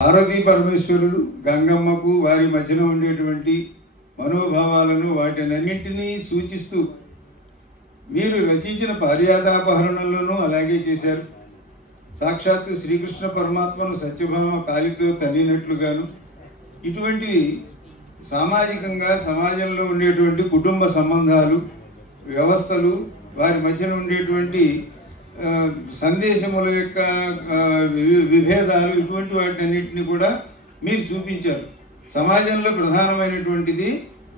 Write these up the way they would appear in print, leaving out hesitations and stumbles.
పార్వతీ పరమేశ్వరుడు గంగమ్మకు వారి మధ్యన ఉండేటువంటి మనోభావాలను వాటినన్నింటినీ సూచిస్తూ మీరు రచించిన పారిజాతాపహరణంలోనూ అలాగే చేశారు. సాక్షాత్తు శ్రీకృష్ణ పరమాత్మను సత్యభామ కాలితో తన్నినట్లుగాను ఇటువంటివి సామాజికంగా సమాజంలో ఉండేటువంటి కుటుంబ సంబంధాలు, వ్యవస్థలు, వారి మధ్యన ఉండేటువంటి సందేశముల యొక్క విభేదాలు, ఇటువంటి వాటినన్నింటినీ కూడా మీరు చూపించారు. సమాజంలో ప్రధానమైనటువంటిది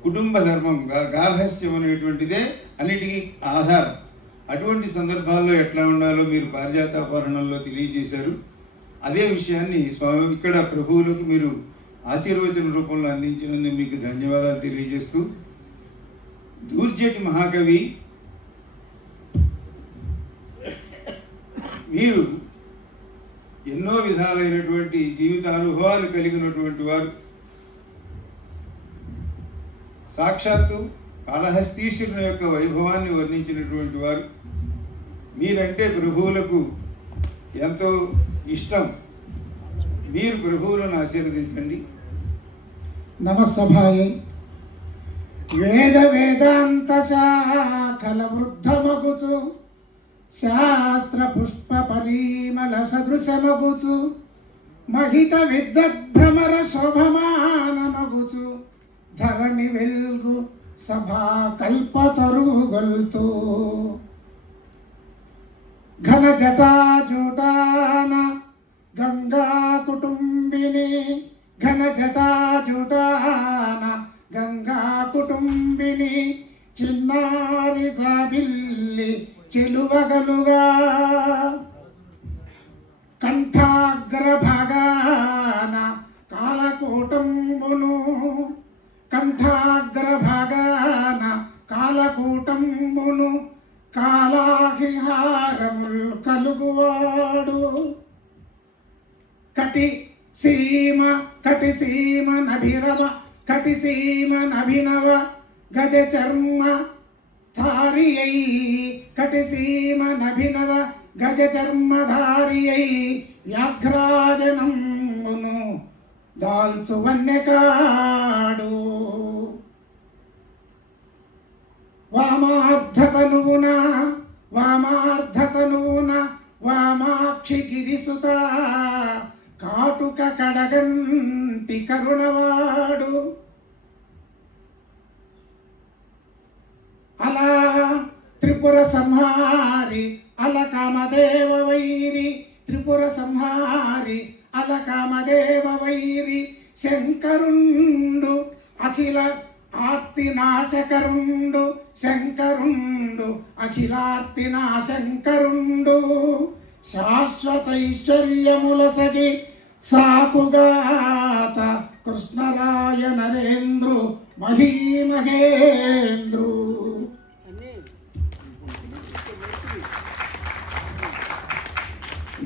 కుటుంబ ధర్మం, గార్హస్థ్యం అనేటువంటిదే అన్నిటికీ ఆధారం. అటువంటి సందర్భాల్లో ఎట్లా ఉండాలో మీరు పారిజాతాపహరణంలో తెలియజేశారు. అదే విషయాన్ని స్వామి ఇక్కడ ప్రభువులకు మీరు ఆశీర్వచన రూపంలో అందించినందుకు మీకు ధన్యవాదాలు తెలియజేస్తూ, దూర్జటి మహాకవి మీరు ఎన్నో విధాలైనటువంటి జీవిత అనుభవాలు కలిగినటువంటి వారు. సాక్షాత్తు కాళహస్తీశ్వరుని యొక్క వైభవాన్ని వర్ణించినటువంటి వారు. మీరంటే ప్రభువులకు ఎంతో ఇష్టం. మీరు ప్రభువులను ఆశీర్వదించండి. నమస్సభాయే వేద వేదాంత శాఖల వృద్ధమగుచు శాస్త్ర పుష్ప పరిమళ సదృశమగుచు మహిత విద్వద్భ్రమర శోభమానమగుచు ధరణి వెల్గు సభా కల్పతరుగొల్తూ ఘన జటాజూటాన గంగా కుటుంబిని ఘన జటాజూటాన గంగా కుటుంబిని చిన్నారి జాబిల్లి చెలువగలుగా కంఠాగ్ర భాగాన కాలకూటంబును కంఠాగ్ర భాగాన కాలకూటంబును కాలాహిహారముల్ కలుగువాడు కటిసీమ నభినవ గజ చర్మ ధారియై కటిసీమ నభినవ గజ చర్మధారియై వ్యాఘ్రాజనమును దాల్చు వన్యకాడు వామార్ధతనువున వామాక్షి గిరిసుత కాటుక కడగంటి కరుణవాడు అలా త్రిపుర సంహారి అల కామదేవ వైరి త్రిపుర సంహారి అల కామదేవ వైరి శంకరుండు అఖిల ఆర్తినాశకరుండు శంకరుండు అఖిలార్తినాశంకరుండు శాశ్వతైశ్వర్యములసగి సాకుగాత కృష్ణరాయ నరేంద్రు మహీమహేంద్రు.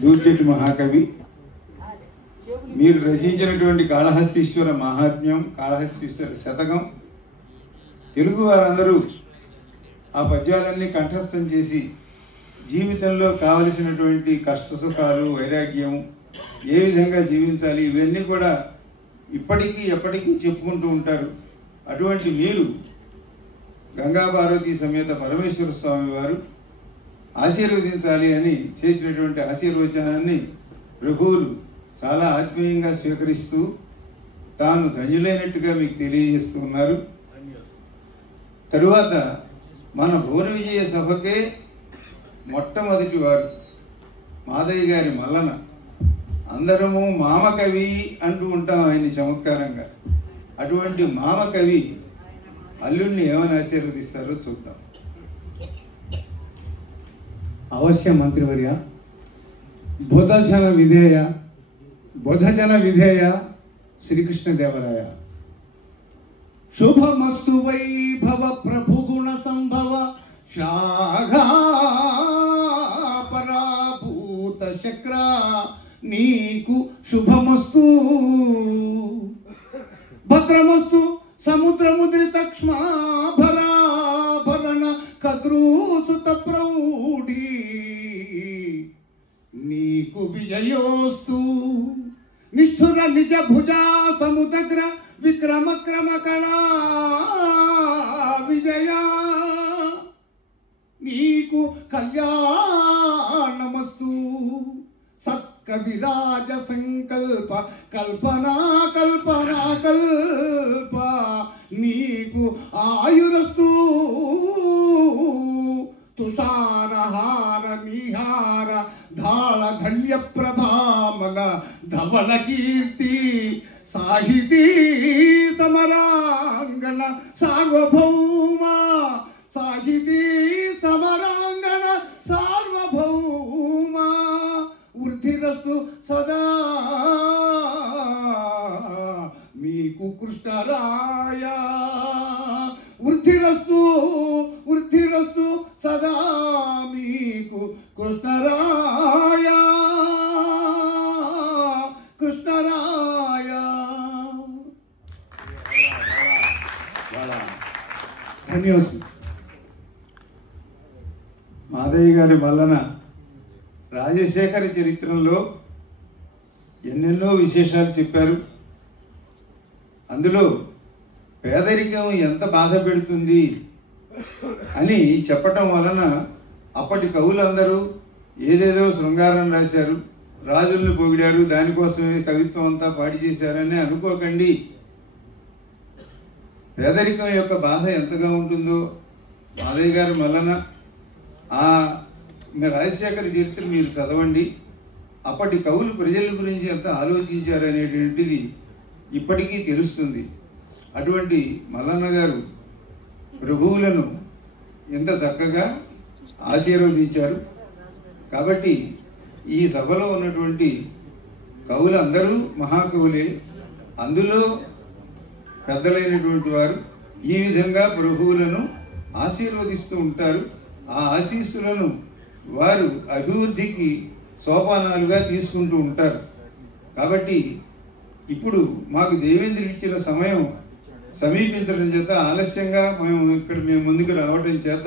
దూర్జటి మహాకవి మీరు రచించినటువంటి కాళహస్తీశ్వర మహాత్మ్యం, కాళహస్తీశ్వర శతకం తెలుగు వారందరూ ఆ పద్యాలన్నీ కంఠస్థం చేసి జీవితంలో కావలసినటువంటి కష్ట సుఖాలు, వైరాగ్యం, ఏ విధంగా జీవించాలి, ఇవన్నీ కూడా ఇప్పటికీ ఎప్పటికీ చెప్పుకుంటూ ఉంటారు. అటువంటి మీరు గంగా పార్వతీ సమేత పరమేశ్వర స్వామి వారు ఆశీర్వదించాలి అని చేసినటువంటి ఆశీర్వచనాన్ని ప్రభువులు చాలా ఆత్మీయంగా స్వీకరిస్తూ తాను ధన్యులైనట్టుగా మీకు తెలియజేస్తూ ఉన్నారు. తరువాత మన భువన విజయ సభకే మొట్టమొదటి వారు మాదయ్య గారి మల్లన. అందరము మామకవి అంటూ ఉంటాం ఆయన చమత్కారంగా. అటువంటి మామకవి అల్లుడిని ఏమని ఆశీర్వదిస్తారో చూద్దాం. అవశ్య మంత్రివర్య. బుధజన విధేయ శ్రీకృష్ణదేవరాయ. శుభమస్తు వైభవ ప్రభుగుణ సంభవ శాఘాపరాభూత శక్ర నీకు శుభమస్తు. భద్రమస్తు సముద్రముద్రిత క్ష్మాభరాభరణ కద్రూసుత ప్రౌఢి నీకు విజయోస్తు నిష్ఠుర నిజ భుజా సముద్ర విక్రమ క్రమ కళా విజయ నీకు కళ్యాణమస్తు సత్కవిరాజ సంకల్ప కల్పనా కల్పనా కల్ప నీకు ఆయురస్తు తుషారహార నిహార ధాళ ధళ్య ప్రభామల ధవళ కీర్తి సాహితీ సమరాంగణ సార్వభౌమ సాహితీ సమరాంగణ సార్వభౌమ వృద్ధిరస్తు సదా మీకు కృష్ణరాయ వృద్ధిరస్తు వృద్ధిరస్తు సదా మీకు కృష్ణరాయ కృష్ణరాయ. ధన్యవాదాలు. మాదయ్య గారి వలన రాజశేఖర చరిత్రలో ఎన్నెన్నో విశేషాలు చెప్పారు. అందులో పేదరికం ఎంత బాధ పెడుతుంది అని చెప్పటం వలన అప్పటి కవులందరూ ఏదేదో శృంగారం రాశారు, రాజుల్ని పొగిడారు, దానికోసమే కవిత్వం అంతా పాడి చేశారని అనుకోకండి. పేదరికం యొక్క బాధ ఎంతగా ఉంటుందో మాదయ్య గారి వలన ఇంకా రాజశేఖర చరిత్ర మీరు చదవండి. అప్పటి కవులు ప్రజల గురించి ఎంత ఆలోచించారు అనేటువంటిది ఇప్పటికీ తెలుస్తుంది. అటువంటి మల్లన్న గారు ప్రభువులను ఎంత చక్కగా ఆశీర్వదించారు. కాబట్టి ఈ సభలో ఉన్నటువంటి కవులందరూ మహాకవులే. అందులో పెద్దలైనటువంటి వారు ఈ విధంగా ప్రభువులను ఆశీర్వదిస్తూ ఉంటారు. ఆ ఆశీస్సులను వారు అభివృద్ధికి సోపానాలుగా తీసుకుంటూ ఉంటారు. కాబట్టి ఇప్పుడు మాకు దేవేంద్రుడు ఇచ్చిన సమయం సమీపించడం చేత ఆలస్యంగా మేము ముందుకు రావడం చేత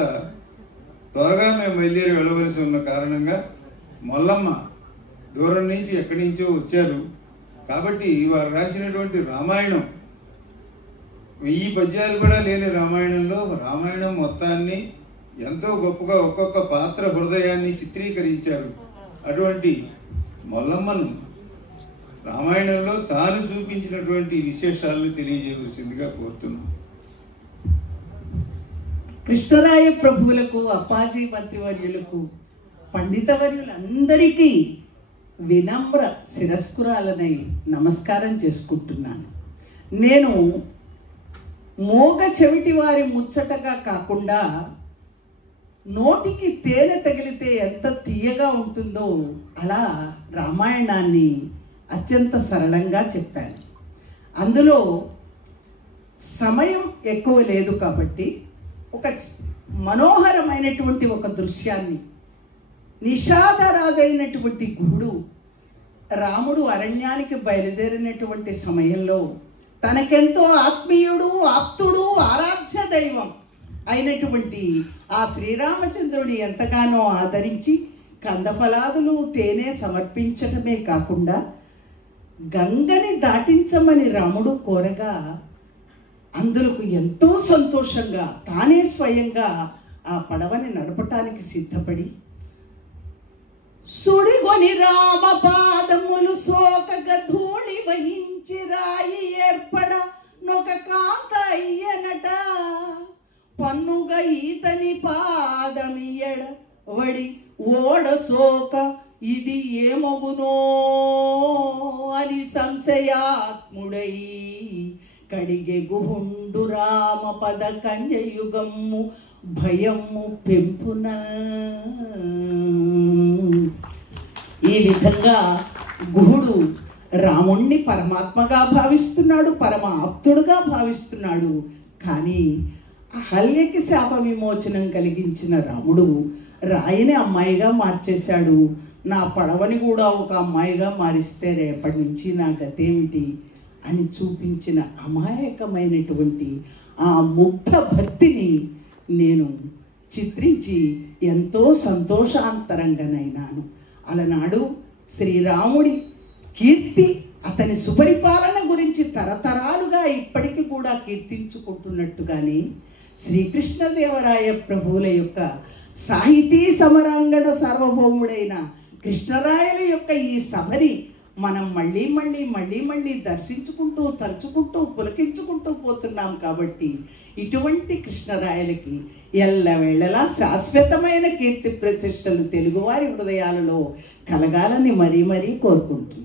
త్వరగా మేము బయలుదేరి వెళ్ళవలసి ఉన్న కారణంగా మొల్లమ్మ దూరం నుంచి ఎక్కడి నుంచో వచ్చారు. కాబట్టి వారు రాసినటువంటి రామాయణం 1000 పద్యాలు కూడా లేని రామాయణంలో రామాయణం మొత్తాన్ని ఎంతో గొప్పగా ఒక్కొక్క పాత్ర హృదయాన్ని చిత్రీకరించారు. అటువంటి మొల్లమ్మను రామాయణంలో తాను చూపించినటువంటి విశేషాలను తెలియజేయవలసిందిగా కోరుతున్నాం. కృష్ణరాయ ప్రభువులకు, అప్పాజీ మంత్రివర్యులకు, పండితవర్యులందరికీ వినమ్ర శిరస్కురాలనై నమస్కారం చేసుకుంటున్నాను. నేను మోగ చెవిటి వారి ముచ్చటగా కాకుండా నోటికి తేనె తగిలితే ఎంత తీయగా ఉంటుందో అలా రామాయణాన్ని అత్యంత సరళంగా చెప్పాను. అందులో సమయం ఎక్కువ లేదు కాబట్టి ఒక మనోహరమైనటువంటి ఒక దృశ్యాన్ని, నిషాదరాజైనటువంటి గుహుడు రాముడు అరణ్యానికి బయలుదేరినటువంటి సమయంలో తనకెంతో ఆత్మీయుడు, ఆప్తుడు, ఆరాధ్య దైవం అయినటువంటి ఆ శ్రీరామచంద్రుని ఎంతగానో ఆదరించి కందఫలాదులు తేనె సమర్పించటమే కాకుండా గంగని దాటించమని రాముడు కోరగా అందులకు ఎంతో సంతోషంగా తానే స్వయంగా ఆ పడవని నడపటానికి సిద్ధపడి సుడిగొని రామ పాదములు సోకగ ధూళి వహించి రాయి ఏర్పడ నొక కాంత అయ్యనట పన్నుగ ఈతని పాదమియడ వడి ఓడ సోక ఇది ఏమగునో అని సంశయాత్ముడై కడిగే గుహుండు రామ పద కంజయుగమ్ము భయము పెంపున. ఈ విధంగా గుహుడు రాముణ్ణి పరమాత్మగా భావిస్తున్నాడు, పరమ ఆప్తుడుగా భావిస్తున్నాడు. కానీ అహల్యకి శాప విమోచనం కలిగించిన రాముడు రాయిని అమ్మాయిగా మార్చేశాడు. నా పడవని కూడా ఒక అమ్మాయిగా మారిస్తే రేపటి నుంచి నా గతేమిటి అని చూపించిన అమాయకమైనటువంటి ఆ ముగ్ధ భక్తిని నేను చిత్రించి ఎంతో సంతోషాంతరంగానైనాను. అలనాడు శ్రీరాముడి కీర్తి అతని సుపరిపాలన గురించి తరతరాలుగా ఇప్పటికీ కూడా కీర్తించుకుంటున్నట్టుగానే శ్రీకృష్ణదేవరాయ ప్రభువుల యొక్క సాహితీ సమరాంగణ సార్వభౌముడైన కృష్ణరాయల యొక్క ఈ సభని మనం మళ్ళీ మళ్ళీ మళ్ళీ మళ్ళీ దర్శించుకుంటూ తలుచుకుంటూ పులకించుకుంటూ పోతున్నాం. కాబట్టి ఇటువంటి కృష్ణరాయలకి ఎల్లవేళలా శాశ్వతమైన కీర్తి ప్రతిష్టలు తెలుగువారి హృదయాలలో కలగాలని మరీ మరీ కోరుకుంటున్నాను.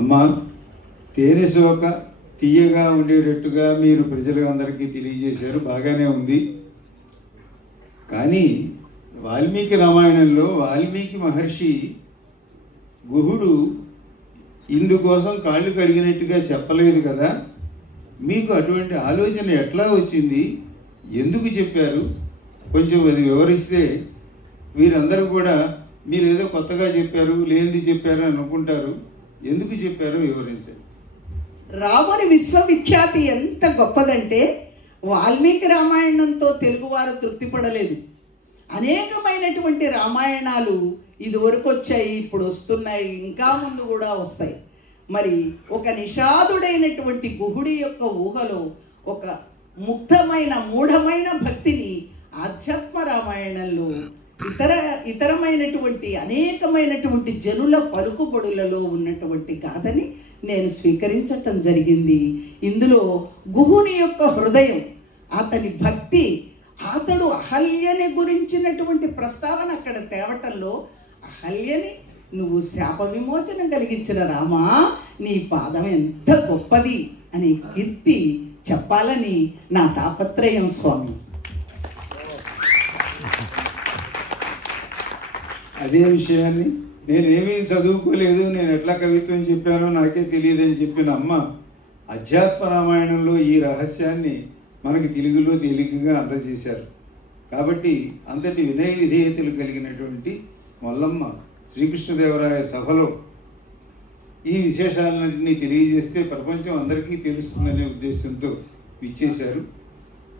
అమ్మా, తేనె సోక తీయగా ఉండేటట్టుగా మీరు ప్రజలందరికీ తెలియజేశారు, బాగానే ఉంది. కానీ వాల్మీకి రామాయణంలో వాల్మీకి మహర్షి గుహుడు ఇందుకోసం కాళ్ళు కడిగినట్టుగా చెప్పలేదు కదా. మీకు అటువంటి ఆలోచన ఎట్లా వచ్చింది, ఎందుకు చెప్పారు, కొంచెం అది వివరిస్తే వీరందరూ కూడా మీరు ఏదో కొత్తగా చెప్పారు, లేనిది చెప్పారు అని అనుకుంటారు. ఎందుకు చెప్పారో వివరించండి. రాముని విశ్వవిఖ్యాతి ఎంత గొప్పదంటే వాల్మీకి రామాయణంతో తెలుగువారు తృప్తి పడలేదు. అనేకమైనటువంటి రామాయణాలు ఇదివరకు వచ్చాయి, ఇప్పుడు వస్తున్నాయి, ఇంకా ముందు కూడా వస్తాయి. మరి ఒక నిషాదుడైనటువంటి గుహుడి యొక్క ఊహలో ఒక ముగ్ధమైన మూఢమైన భక్తిని ఆధ్యాత్మ రామాయణంలో ఇతరమైనటువంటి అనేకమైనటువంటి జనుల పలుకుబడులలో ఉన్నటువంటి గాథని నేను స్వీకరించటం జరిగింది. ఇందులో గుహుని యొక్క హృదయం, అతని భక్తి, అతడు అహల్యని గురించినటువంటి ప్రస్తావన అక్కడ తేవటంలో, అహల్యని నువ్వు శాప విమోచనం కలిగించిన రామా, నీ పాదం ఎంత గొప్పది అనే కీర్తి చెప్పాలని నా తాపత్రయం స్వామి. అదే విషయాన్ని నేనేమీ చదువుకోలేదు, నేను ఎట్లా కవిత్వం చెప్పానో నాకే తెలియదని చెప్పిన అమ్మ అధ్యాత్మ రామాయణంలో ఈ రహస్యాన్ని మనకి తెలుగులో తేలికగా అందజేశారు. కాబట్టి అంతటి వినయ విధేయతలు కలిగినటువంటి మల్లమ్మ శ్రీకృష్ణదేవరాయ సభలో ఈ విశేషాలన్నింటినీ తెలియజేస్తే ప్రపంచం అందరికీ తెలుస్తుందనే ఉద్దేశంతో విచ్చేశారు.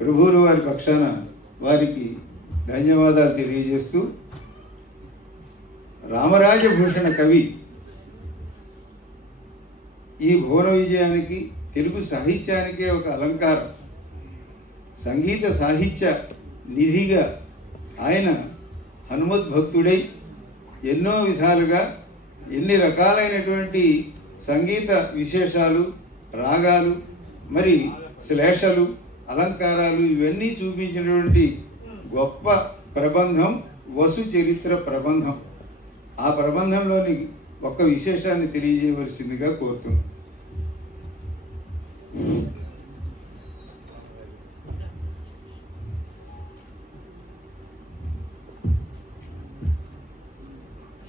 ప్రభువుల వారి పక్షాన వారికి ధన్యవాదాలు తెలియజేస్తూ, రామరాజభూషణ కవి ఈ భువన విజయానికి, తెలుగు సాహిత్యానికే ఒక అలంకారం. సంగీత సాహిత్య నిధిగా ఆయన హనుమద్భక్తుడై ఎన్నో విధాలుగా ఎన్ని రకాలైనటువంటి సంగీత విశేషాలు, రాగాలు, మరి శ్లేషలు, అలంకారాలు ఇవన్నీ చూపించినటువంటి గొప్ప ప్రబంధం వసు చరిత్ర ప్రబంధం. ఆ ప్రబంధంలోని ఒక్క విశేషాన్ని తెలియజేయవలసిందిగా కోరుతున్నాను.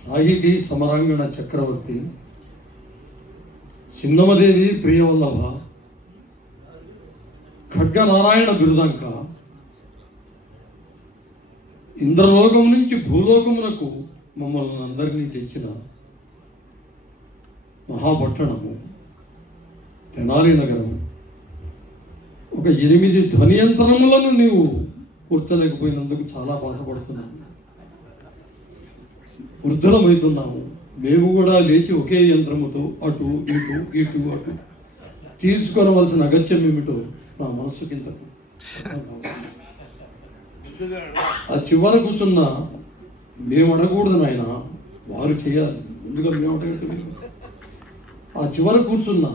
సాహితీ సమరాంగణ చక్రవర్తి చిన్నమదేవి ప్రియవల్లభ ఖడ్గనారాయణ బిరుదంక ఇంద్రలోకం నుంచి భూలోకమునకు మమ్మల్ని అందరినీ తెచ్చిన మహాపట్టణము తెనాలి నగరం. ఒక 8 ధ్వని యంత్రములను నీవు కూర్చలేకపోయినందుకు చాలా బాధపడుతున్నాను. వృద్ధులమవుతున్నాము. మేము కూడా లేచి ఒకే యంత్రముతో అటు ఇటు ఇటు అటు తీర్చుకోవలసిన అగత్యం ఏమిటో నా మనస్సు కిందకు. ఆ చివర కూర్చున్న మేము అడగకూడదు నాయన, వారు చేయాలి. ఎందుకంటే మేము అడగట్లేదు. ఆ చివర కూర్చున్న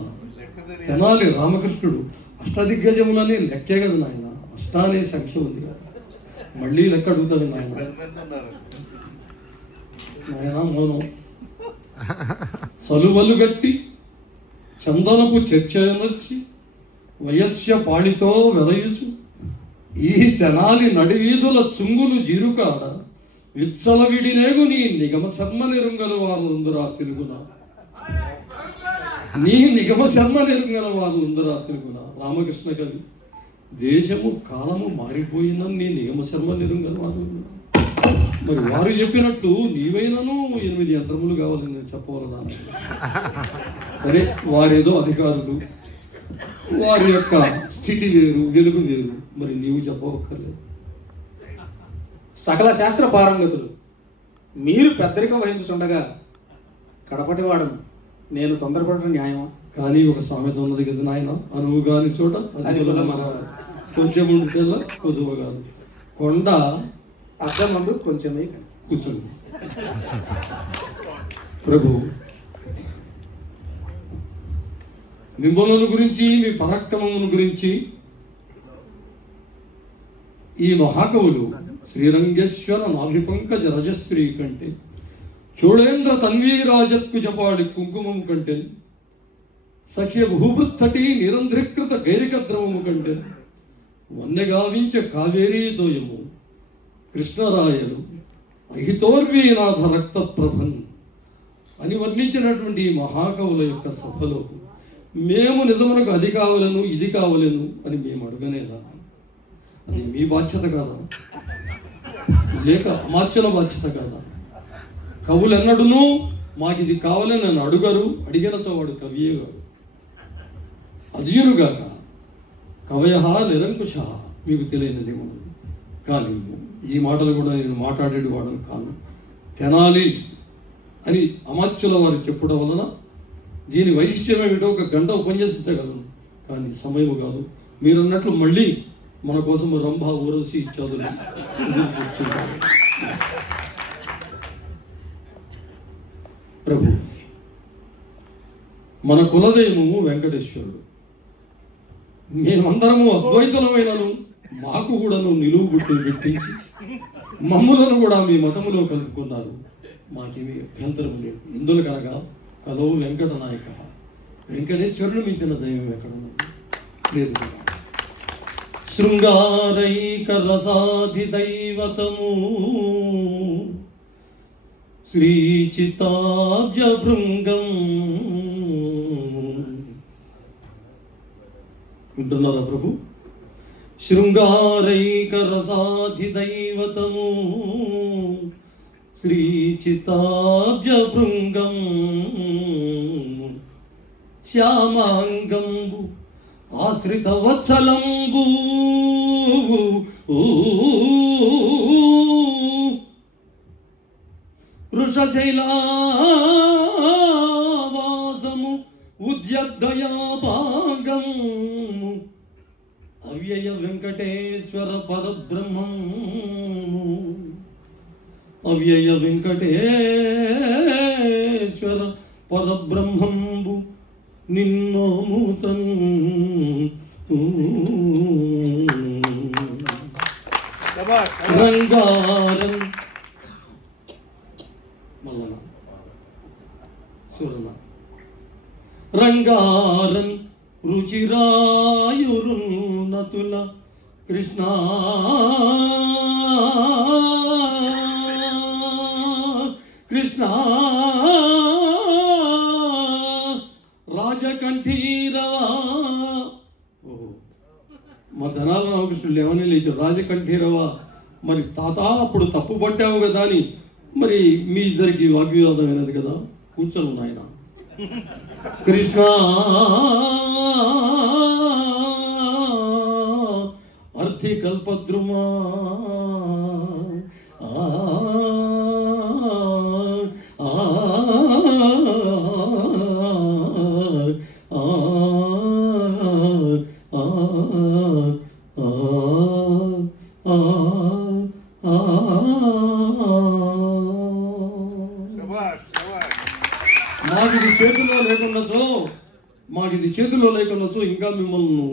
తెనాలి రామకృష్ణుడు అష్టదిగ్గజములని లెక్కే కదా నాయన, అష్టాలే సంఖ్య ఉంది కదా, మళ్ళీ లెక్క అడుగుతుంది నాయన. నాయన మౌనం. సలువలు గట్టి చందనపు చర్చనర్చి వయస్య పాళితో వెలయుచు ఈ తెనాలి నడివీధుల చుంగులు జీరుకాడ విచ్చల విడినేగు నీ నిగమ శర్మ నిరుంగల వారుందురా తెలుగున, నీ నిగమ శర్మ నిరుంగల వారుందురా తెలుగున. రామకృష్ణ కవి. దేశము కాలము మారిపోయిన నీ నిగమ శర్మ నిరుంగల వారు. మరి వారు చెప్పినట్టు నీవైనను 8 యంత్రములు కావాలని నేను చెప్పవలదా? సరే, వారేదో అధికారులు, వారి యొక్క స్థితి వేరు, వెలుగు వేరు. మరి నీవు చెప్పవక్కర్లేదు. సకల శాస్త్ర పారంగతులు మీరు పెద్దరికం వహించుచుండగా కడపటివాడను నేను తొందరపడటం న్యాయమా? కానీ ఒక సామెత ఉన్నది కదా నాయన, అనువు కాని చోట అది అది మన కొంచెం ఉండితేలా కొదువ కాదు. కొండ అర్థం మందు కొంచెమే కూర్చోండి. ప్రభు మిమ్మల్ని గురించి, మీ పరాక్రమమును గురించి ఈ మహాకవులు శ్రీరంగేశ్వర నాభిపంకజ రజశ్రీ కంటే, చోళేంద్ర తన్వీరాజత్కుజపాడి కుంకుమము కంటే, సఖ్య భూభృత్తటి నిరంధ్రీకృత గైరికద్రవము కంటే, వన్నెగావించ కావేరీతోయము కృష్ణరాయలు అహితోర్వీనాథ రక్త ప్రభన్ అని వర్ణించినటువంటి ఈ మహాకవుల యొక్క సభలో మేము నిజమునకు అది కావలను ఇది కావలను అని మేము అడగనేలా? అది మీ బాధ్యత కాదా? లేక అమాత్యుల బాధ్యత కాదా? కవులెన్నడునూ మాకు ఇది కావాలని నన్ను అడుగరు, అడిగినతో వాడు కవియే కాదు. అదియునుగాక కవయ నిరంకుశ, మీకు తెలియనిది ఉన్నది. కానీ ఈ మాటలు కూడా నేను మాట్లాడేది వాడను కాను. తెనాలి అని అమాత్యుల వారు చెప్పడం వలన దీని వైశిష్ట్యం ఏమిటో ఒక గంట ఉపన్యసించగలను, కానీ సమయం కాదు. మీరన్నట్లు మళ్ళీ మన కోసం రంభ ఊరవసి ఇత్యాదులు ప్రభు మన కులదైవము వెంకటేశ్వరుడు. మేమందరము అద్వైతులమైనను మాకు కూడాను నిలువు గుర్తులు పెట్టించి మమ్ములను కూడా మీ మతములో కలుపుకున్నారు. మాకేమీ అభ్యంతరం లేదు. ఇందులో కనుక కలో వెంకట నాయక, వెంకటేశ్వరుడు మించిన దైవం ఎక్కడున్నది? లేదు. శృంగారైక రసాధి దైవతము శ్రీచితాబ్జ భృంగం. వింటున్నారా ప్రభు? శృంగారైక రసాధి దైవతము శ్రీచితాబ్జ భృంగం శ్యామాంగంబు ఆశ్రిత వత్సలంబు వృషశైలావాసము ఉద్యద్దయాభాగం అవ్యయ వెంకటేశ్వర పరబ్రహ్మం. అవ్యయ వెంకటేశ్వర పరబ్రహ్మంబు నిన్నోముతన్ రంగారం మల్లన సూరన రంగారం రుచిరాయురున్నతుల కృష్ణ కృష్ణ రాజకంఠీరవా. మా ధనాల రామకృష్ణుడు ఏమని లేచారు, రాజకంఠీరవా. మరి తాత అప్పుడు తప్పు పట్టావు కదా అని మరి మీ ఇద్దరికి వాగ్వివాదం అయినది కదా. కూర్చొని నాయన కృష్ణ అర్థి కల్పద్రుమా మాకిది చేతిలో లేకుండాచో ఇంకా మిమ్మల్ని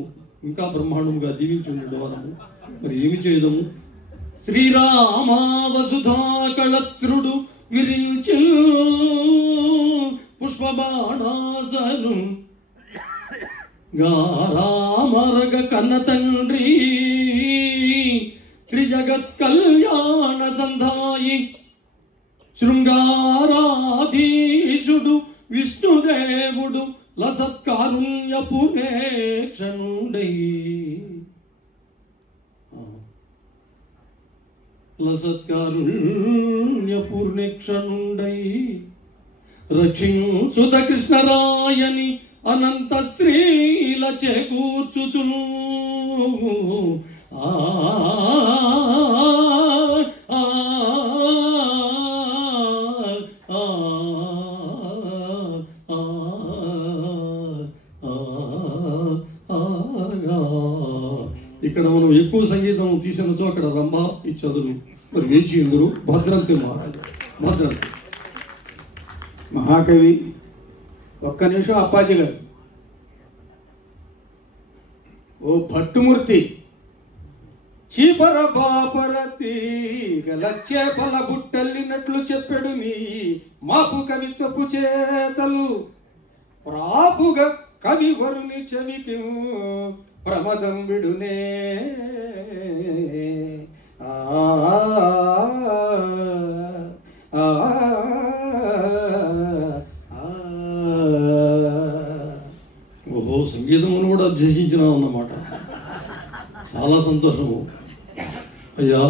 ఇంకా బ్రహ్మాండంగా దీవించి ఉండేవారము. మరి ఏమి చేయదము? శ్రీరామా వసుధా కళత్రుడు విరించి పుష్పబాణాసను గారామరగ కన్న తండ్రి త్రిజగత్ కళ్యాణ సంధాయి శృంగారాధీశుడు విష్ణుదేవుడు లసత్కారుణ్యపు నేక్షణుడై లసత్కారుణ్యపూర్ణేక్షణుడై రక్షించుత కృష్ణరాయని అనంత శ్రీల చేకూర్చుచు ఇక్కడ మనం ఎక్కువ సంగీతం తీసినచో అక్కడ రంభ ఈ చదువు మరి వేచి ఎందురు భద్రంతి మహారాజు భద్రంతి. మహాకవి ఒక్క నిమిషం అప్పాజీ గారు. ఓ భట్టుమూర్తి, చీపర బాపర తీగల చేపల బుట్టల్లినట్లు చెప్పెడు నీ మాపు కవిత్వపు చేతలు ప్రాపుగా కవివరుని చెవికి ప్రమదం విడునే. ఓహో, సంగీతమును కూడా అభ్యసించినావు అన్నమాట. చాలా సంతోషము. అయ్యా,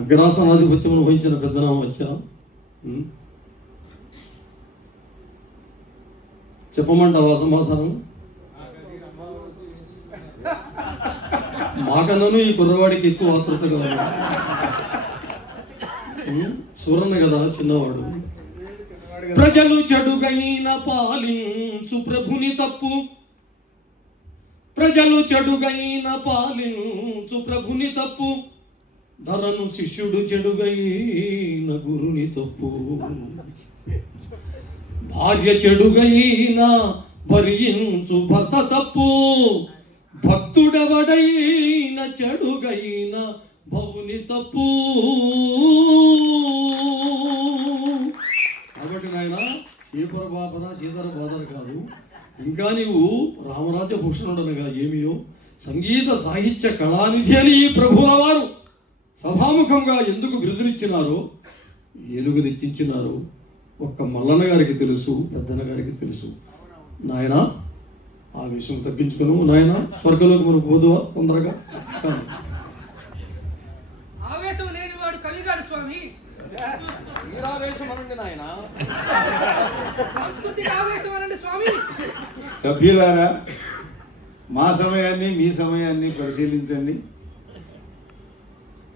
అగ్రాసనాధిపత్యమును వహించిన పెద్దనామ వచ్చా చెప్పమంటావా సమాధానం? మాకన్నాను ఈ కుర్రవాడికి ఎక్కువ ఆతృత కదా. సూరన్న కదా చిన్నవాడు. ప్రజలు చెడుగైన పాలించు ప్రభుని తప్పు, ప్రజలు చెడుగైన పాలించు ప్రభుని తప్పు, ధరను శిష్యుడు చెడుగైన గురుని తప్పు. భార్య చెడుగైన భరించు భర్త తప్పు, భక్తుడెవడైన చెడుగైన భవుని తప్పు. కాబట్టి నాయన చీపర బాపర చీతర బాధర కాదు, ఇంకా నీవు రామరాజ భూషణుడనగా ఏమియో సంగీత సాహిత్య కళానిధి అని ఈ ప్రభువుల వారు సభాముఖంగా ఎందుకు బిరుదునిచ్చినారో, ఏలుగునెక్కించినారో ఒక్క మల్లన్న గారికి తెలుసు, పెద్దన్న గారికి తెలుసు. నాయన ఆ విషయం తగ్గించుకును నాయన, స్వర్గంలోకి మనకు పోదువా తొందరగా. ఆవేశం లేనివాడు కవిగాడు స్వామి. వీరావేశం అనండి నాయన, సంస్కృతికి ఆవేశం అనండి స్వామి. సభ్యులారా, మా సమయాన్ని మీ సమయాన్ని పరిశీలించండి.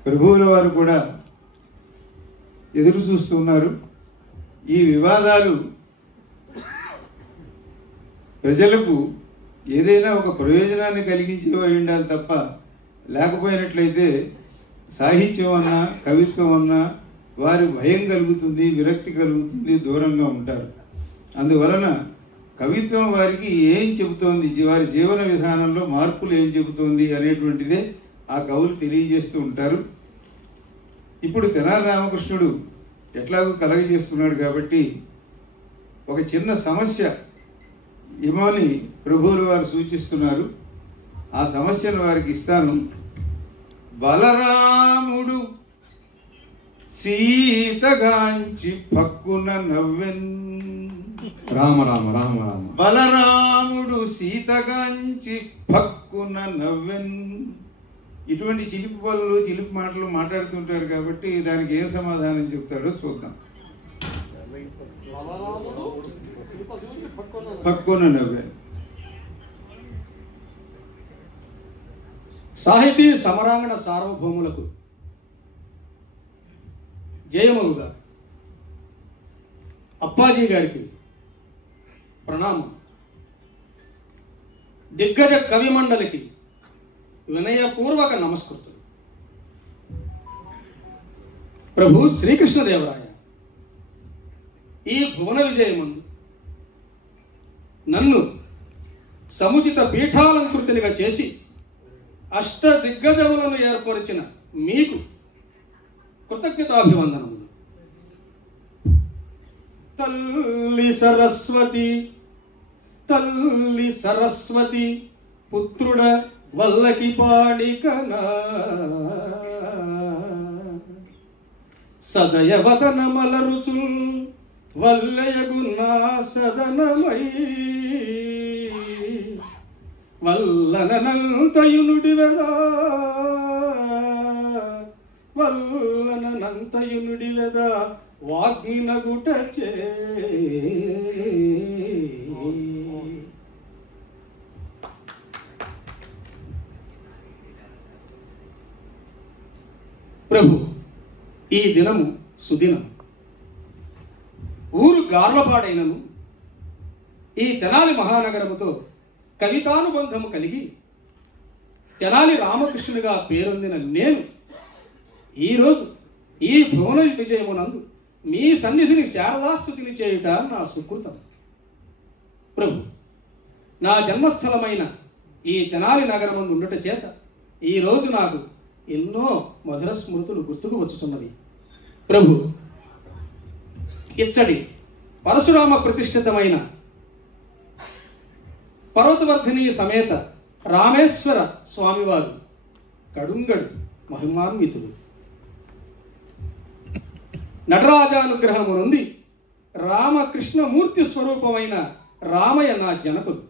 ప్రభువుల వారు కూడా ఎదురు చూస్తున్నారు. ఈ వివాదాలు ప్రజలకు ఏదైనా ఒక ప్రయోజనాన్ని కలిగించేవై ఉండాలి తప్ప, లేకపోయినట్లయితే సాహిత్యం అన్నా కవిత్వం అన్నా వారి భయం కలుగుతుంది, విరక్తి కలుగుతుంది, దూరంగా ఉంటారు. అందువలన కవిత్వం వారికి ఏం చెబుతోంది, వారి జీవన విధానంలో మార్పులు ఏం చెబుతోంది అనేటువంటిదే ఆ కవులు తెలియజేస్తూ ఉంటారు. ఇప్పుడు తెనాలి రామకృష్ణుడు ఎట్లాగో కలగజేసుకున్నాడు కాబట్టి ఒక చిన్న సమస్య ఇమని ప్రభువులు వారు సూచిస్తున్నారు. ఆ సమస్యను వారికి ఇస్తాను. బలరాముడు సీతగాంచి పక్కున నవ్వెన్. రామ రామ రామ రామ. బలరాముడు సీతగాంచి పక్కున నవ్వెన్. ఇటువంటి చిలిపి పనులు చిలిపి మాటలు మాట్లాడుతుంటారు కాబట్టి దానికి ఏం సమాధానం చెప్తాడో చూద్దాం. పక్కున నవ్వెన్. సాహితీ సమరాంగణ సార్వభౌములకు జయమగుగా అప్పాజీ గారికి ప్రణామం. దిగ్గజ కవి మండలికి వినయపూర్వక నమస్కృతులు. ప్రభు శ్రీకృష్ణదేవరాయ ఈ భువన విజయమందు నన్ను సముచిత పీఠాలంకృతినిగా చేసి అష్ట దిగ్గజములను ఏర్పరిచిన మీకు కృతజ్ఞతాభివందనములు. తల్లి సరస్వతి, తల్లి సరస్వతి పుత్రుడ వల్లకి పాడికనా, సదయవదన మలరుచు వల్లయగున్నా సదనమై, వల్లనంతయునుడివెదా వల్లనంతయునుడివెదా వాగ్మినగుటచే. ప్రభు ఈ దినము సుదినం. ఊరు గార్లపాడైనను ఈ తెనాలి మహానగరముతో కవితానుబంధము కలిగి తెనాలి రామకృష్ణునిగా పేరొందిన నేను ఈరోజు ఈ భువన విజయమునందు మీ సన్నిధిని శారదాస్తుతిని చేయుట నా సుకృతం. ప్రభు, నా జన్మస్థలమైన ఈ తెనాలి నగరమందు ఉండుట చేత ఈరోజు నాకు ఎన్నో మధుర స్మృతులు గుర్తుకు వచ్చుతున్నవి. ప్రభు, ఇచ్చడి పరశురామ ప్రతిష్ఠితమైన పర్వతవర్ధిని సమేత రామేశ్వర స్వామివారు కడుంగడు మహిమాన్వితుడు. నటరాజానుగ్రహము నుండి రామకృష్ణమూర్తి స్వరూపమైన రామయ్య నా జనకుడు,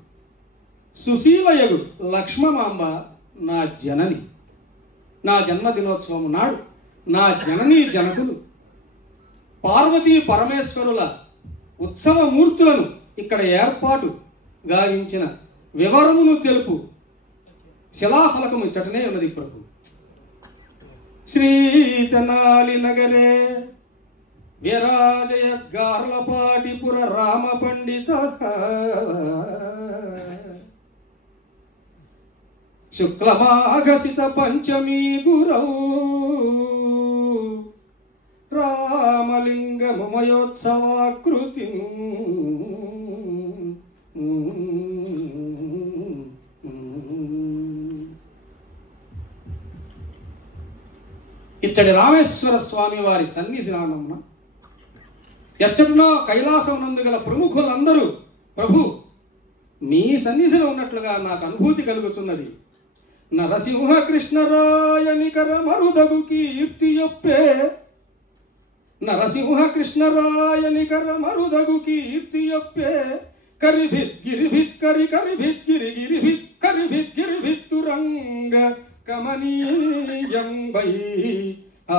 సుశీలయగు లక్ష్మమాంబ నా జనని. నా జన్మదినోత్సవం నాడు నా జననీ జనకులు పార్వతీ పరమేశ్వరుల ఉత్సవ మూర్తులను ఇక్కడ ఏర్పాటు గావించిన వివరమును తెలుపు శిలాఫలకము ఇచ్చటనే ఉన్నది. ప్రభు, శ్రీ తెనాలి నగరే విరాజయ గార్లపాటిపుర రామ పండిత శుక్లమాఘసిత పంచమీ గురౌ రామలింగముమయోత్సవాకృతి ఇచ్చడి రామేశ్వర స్వామి వారి సన్నిధి రానమ్మ ఎచ్చటినో కైలాసం నందు గల ప్రముఖులందరూ ప్రభు నీ సన్నిధిలో ఉన్నట్లుగా నాకు అనుభూతి కలుగుతున్నది. నరసింహ కృష్ణరాయనికర మరుదగు కీర్తి యొప్పే, నరసింహ కృష్ణరాయనికర మరుదగు కీర్తి యొప్పే, కరిభిత్ గిరిభిత్ కరి కరిభిత్ గిరి గిరిభిత్ కరిభిత్ గిరిభిత్ తురంగ కమనీయం వై ఆ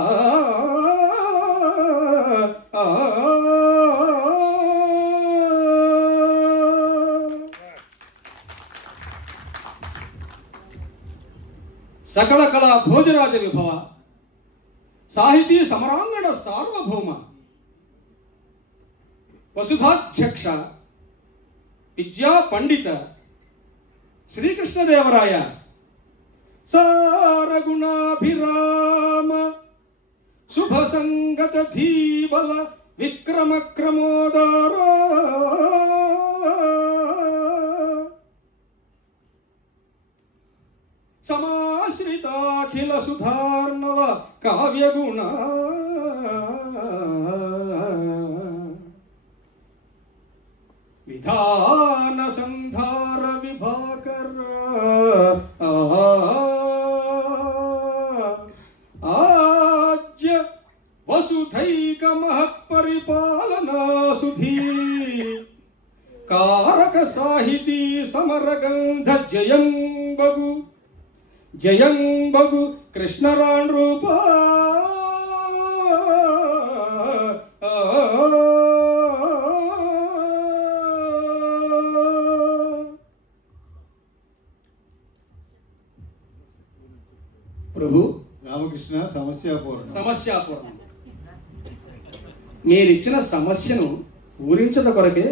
సకల కళా భోజరాజ విభవ సాహితీ సమరాంగణ సార్వభౌమ వసుధాధ్యక్ష విద్యా పండిత శ్రీకృష్ణదేవరాయ సారగుణాభిరామ శుభ సంగత ధీబల విక్రమ క్రమోదార సమాశ్రితాఖిల సుధార్ణవ కావ్యగుణ విధాన సంధార విభాకర ఆజ్య వసుధైక మహత్పరిపాలనా సుధీ కారక సాహితీ సమరగంధ జయంబగు జయంబగు కృష్ణరాణ్ రూప ప్రభు రామకృష్ణ సమస్యాపూర్ణ సమస్యాపూర్ణం. మీరిచ్చిన సమస్యను పూరించట కొరకే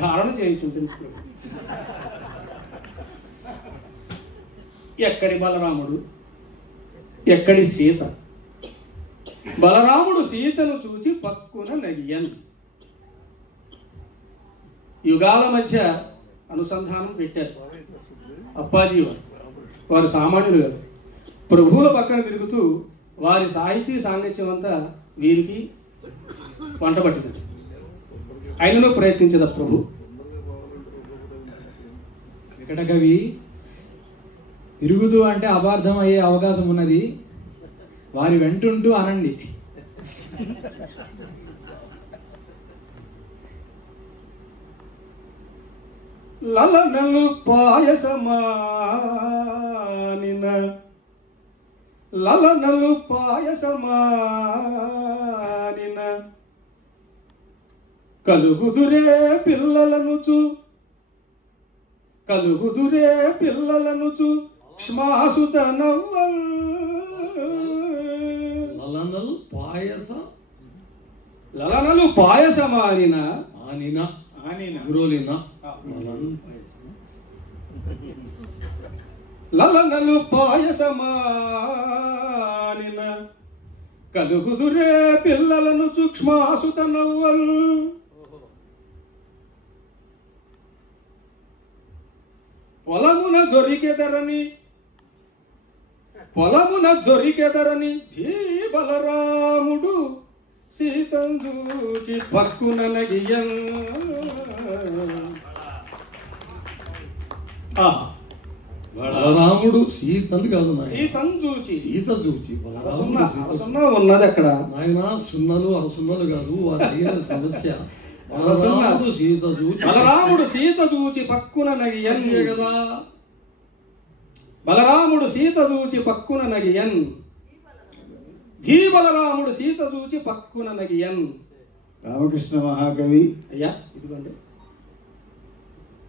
ధారణ చేయించుంటుంది. ఎక్కడి బలరాముడు, ఎక్కడి సీత? బలరాముడు సీతను చూచి పక్కున నగియన్. యుగాల మధ్య అనుసంధానం పెట్టారు అప్పాజీ వారు సామాన్యులు గారు. ప్రభువుల పక్కన తిరుగుతూ వారి సాహితీ సాంగత్యం అంతా వీరికి వంట పట్టినది. ఆయనను ప్రయత్నించద ప్రభు. వికటకవి తిరుగుతూ అంటే అపార్థం అయ్యే అవకాశం ఉన్నది, వారి వెంటుంటూ అనండి. లలనలు పాయసమానిన లలనలు పాయసమానిన కలుగుదురే పిల్లలనుచు కలుగుదురే పిల్లలనుచు క్ష్మాసుత నవ్వల్. లలనల్ పాయస లలనలు పాయసమానిన ఆనిన ఆనిన గురోలిన లలనలు పాయసమానిన కలుగుదురే పిల్లలను సూక్ష్మాసుత నవ్వల్ పొలమున దొరికెదరని ధీ బలరాముడు సీతందూచి పక్కున నగియన్. బలరాముడు సీతను కాదు నాయన, సీతందూచి సీత చూచి బలరాముడు అరసున్నా ఉన్నది అక్కడ. నాయన సున్నలు అరసున్నలు కాదు, వారి అడిగిన సమస్య. బలరాముడు సీత చూచి బలరాముడు సీత చూచి పక్కున నగియన్ అంతే కదా. బలరాముడు సీత చూచి పక్కున నగియన్. ధీ బలరాముడు సీత చూచి పక్కున నగియన్. రామకృష్ణ మహాకవి. అయ్యా ఇదిగోండి.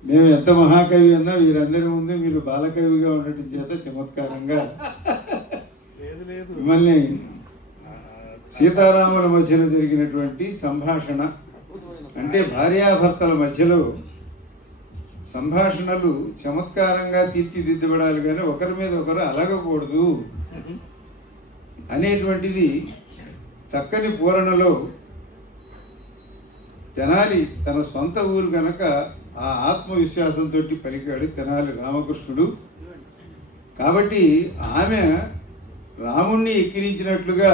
మేము ఎంత మహాకవి అన్నా వీరందరి ముందు మీరు బాలకవిగా ఉండటం చేత చమత్కారంగా మిమ్మల్ని సీతారాముల మధ్యలో జరిగినటువంటి సంభాషణ అంటే భార్యాభర్తల మధ్యలో సంభాషణలు చమత్కారంగా తీర్చిదిద్దబడాలి కానీ ఒకరి మీద ఒకరు అలగకూడదు అనేటువంటిది చక్కని పూరణలో తెనాలి తన సొంత ఊరు కనుక ఆ ఆత్మవిశ్వాసంతో పలికాడు తెనాలి రామకృష్ణుడు. కాబట్టి ఆమె రాముణ్ణి ఎక్కిరించినట్లుగా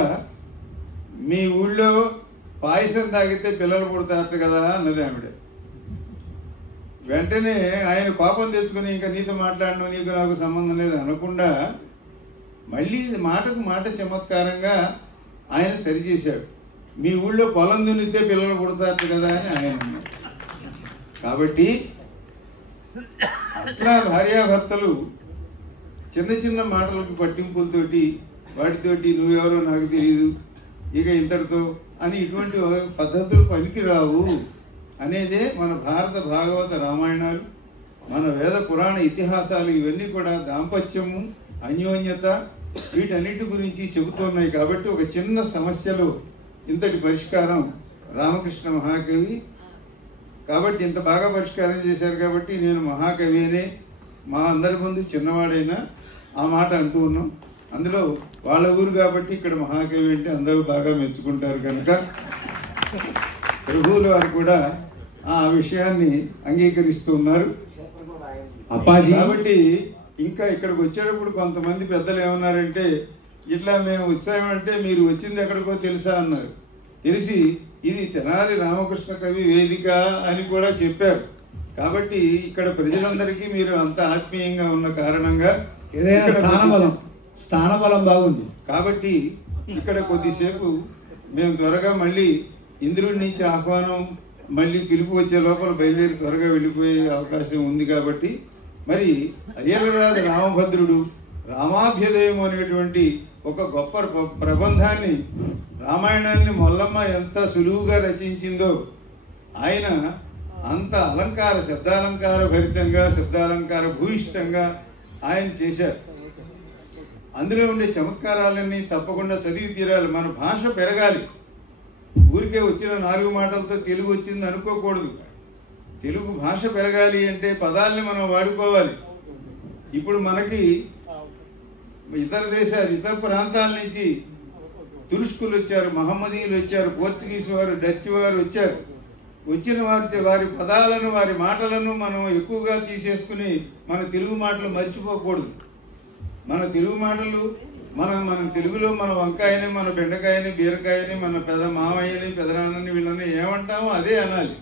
మీ ఊళ్ళో పాయసం తాగితే పిల్లలు పుడతారు కదా అన్నది ఆవిడ. వెంటనే ఆయన కోపం తెచ్చుకుని ఇంకా నీతో మాట్లాడను, నీకు నాకు సంబంధం లేదు అనకుండా మళ్ళీ మాటకు మాట చమత్కారంగా ఆయన సరిచేశాడు. మీ ఊళ్ళో పొలం దున్నితే పిల్లలు పుడతారు కదా అని ఆయన అన్నాడు. కాబట్టి అట్లా భార్యాభర్తలు చిన్న చిన్న మాటలకు పట్టింపులతోటి వాటితోటి నువ్వెవరో నాకు తెలియదు ఇక ఇంతటితో అని ఇటువంటి పద్ధతులు పనికిరావు అనేదే మన భారత భాగవత రామాయణాలు, మన వేద పురాణ ఇతిహాసాలు ఇవన్నీ కూడా దాంపత్యము, అన్యోన్యత వీటన్నిటి గురించి చెబుతున్నాయి. కాబట్టి ఒక చిన్న సమస్యలో ఇంతటి పరిష్కారం రామకృష్ణ మహాకవి. కాబట్టి ఇంత బాగా పరిష్కారం చేశారు కాబట్టి నేను మహాకవి అనే మా అందరి ముందు చిన్నవాడైనా ఆ మాట అంటూ ఉన్నాం. అందులో వాళ్ళ ఊరు కాబట్టి ఇక్కడ మహాకవి అంటే అందరూ బాగా మెచ్చుకుంటారు కనుక ప్రభువుల వారు కూడా ఆ విషయాన్ని అంగీకరిస్తూ ఉన్నారు. కాబట్టి ఇంకా ఇక్కడికి వచ్చేటప్పుడు కొంతమంది పెద్దలు ఏమన్నారంటే ఇట్లా మేము వచ్చామంటే మీరు వచ్చింది ఎక్కడికో తెలుసా అన్నారు. తెలిసి ఇది తెనాలి రామకృష్ణ కవి వేదిక అని కూడా చెప్పారు. కాబట్టి ఇక్కడ ప్రజలందరికీ మీరు అంత ఆత్మీయంగా ఉన్న కారణంగా ఏదైనా స్థానబలం బాగుంది. కాబట్టి ఇక్కడ కొద్దిసేపు మేము త్వరగా మళ్ళీ ఇంద్రుడి నుంచి ఆహ్వానం మళ్ళీ పిలుపు వచ్చే లోపల బయలుదేరి త్వరగా వెళ్ళిపోయే అవకాశం ఉంది. కాబట్టి మరి అయ్యలరాజు రామభద్రుడు రామాభ్యుదయం అనేటువంటి ఒక గొప్ప ప్రబంధాన్ని రామాయణాన్ని మొల్లమ్మ ఎంత సులువుగా రచించిందో ఆయన అంత అలంకార శబ్దాలంకార భరితంగా శబ్దాలంకార భూయిష్టంగా ఆయన చేశారు. అందులో ఉండే చమత్కారాలన్నీ తప్పకుండా చదివి తీరాలి. మన భాష పెరగాలి. ఊరికే వచ్చిన 4 మాటలతో తెలుగు వచ్చింది అనుకోకూడదు. తెలుగు భాష పెరగాలి అంటే పదాలని మనం వాడుకోవాలి. ఇప్పుడు మనకి ఇతర దేశాలు ఇతర ప్రాంతాల నుంచి తురుష్కులు వచ్చారు, మహమ్మదీయులు వచ్చారు, పోర్చుగీస్ వారు, డచ్ వారు వచ్చారు. వచ్చిన వారి పదాలను వారి మాటలను మనం ఎక్కువగా తీసేసుకుని మన తెలుగు మాటలు మర్చిపోకూడదు. మన తెలుగు మాటలు మన తెలుగులో మన వంకాయని, మన బెండకాయని, బీరకాయని, మన పెద్ద మామయ్యని, పెదనాన్నని వీళ్ళని ఏమంటామో అదే అనాలి.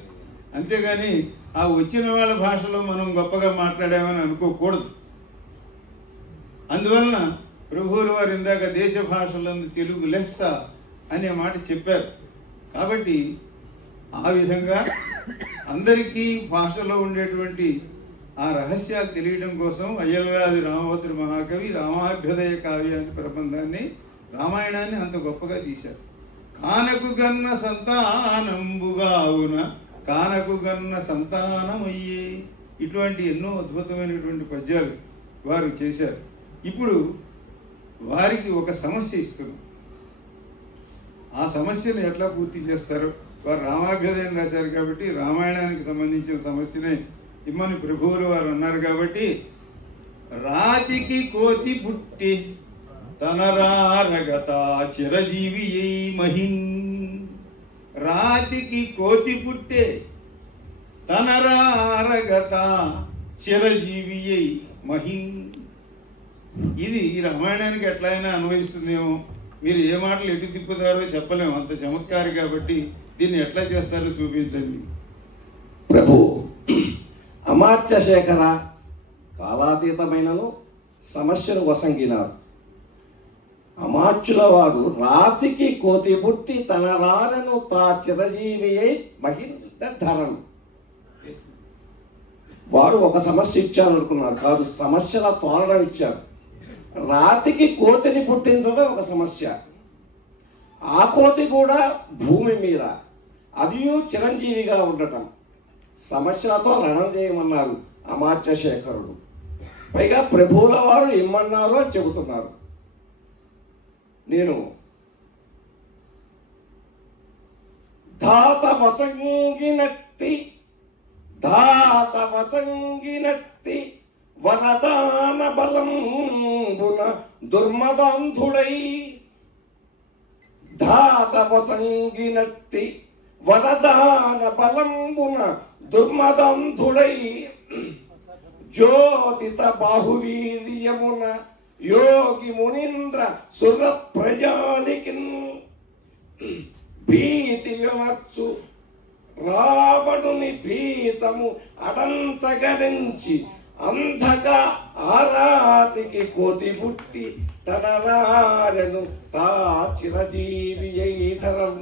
అంతేగాని ఆ వచ్చిన వాళ్ళ భాషలో మనం గొప్పగా మాట్లాడామని అనుకోకూడదు. అందువలన ప్రభువుల వారు ఇందాక దేశ భాషలందు తెలుగు లెస్స అనే మాట చెప్పారు. కాబట్టి ఆ విధంగా అందరికీ భాషలో ఉండేటువంటి ఆ రహస్యాలు తెలియడం కోసం అయ్యలరాజు రామభద్ర మహాకవి రామాభ్యుదయ కావ్యాన్ని ప్రబంధాన్ని రామాయణాన్ని అంత గొప్పగా తీశారు. కానకు గన్న సంతానంబుగావున కానకు గన్న సంతానమయ్యే ఇటువంటి ఎన్నో అద్భుతమైనటువంటి పద్యాలు వారు చేశారు. ఇప్పుడు వారికి ఒక సమస్య ఇస్తున్నాం. ఆ ఆ సమస్యను ఎట్లా పూర్తి చేస్తారు? వారు రామాభ్యుదయం రాశారు కాబట్టి రామాయణానికి సంబంధించిన సమస్యనే ఇమ్మని ప్రభువులు వారు అన్నారు కాబట్టి, రాతికి కోతి పుట్టి తనరారగత చిరజీవి మహిన్. రాతికి కోతి పుట్టే తనరారగత చిరజీవి మహిన్. ఇది ఈ రామాయణానికి ఎట్లయినా అన్వయిస్తుందేమో. మీరు ఏ మాటలు ఎటు తిప్పుతారో చెప్పలేము, అంత చమత్కారి కాబట్టి దీన్ని ఎట్లా చేస్తారో చూపించండి. ప్రభు అమాత్య శేఖర కాలాతీతమైనను సమస్యను వసంగినారు. అమాత్యుల వారు రాతికి కోతి పుట్టి తన రారను తా చిరజీవి మహిళ ధరను. వారు ఒక సమస్య ఇచ్చారు అనుకున్నారు, కాదు, సమస్యల తోరణం ఇచ్చారు. రాతికి కోతిని పుట్టించడం ఒక సమస్య, ఆ కోతి కూడా భూమి మీద, అది చిరంజీవిగా ఉండటం, సమస్యలతో రణం చేయమన్నారు అమాత్య శేఖరుడు. పైగా ప్రభువుల వారు ఇమ్మన్నారు అని చెబుతున్నారు. నేను ధాత వసంగినట్టి వరదాన బలంబున దుర్మదాంధుడై. ధాత వసంగినట్టి వరదాన బలంబున దుర్మదాంధుడై జ్యోతిత బాహువీర్యమున యోగి మునీంద్ర సుర ప్రజాలికి భీతియునర్చు రావణుని భీతము అడంచగరించి అంధగా ఆరాతికి కోతి పుట్టి తన రారెను తా చిరజీవి అయితరం.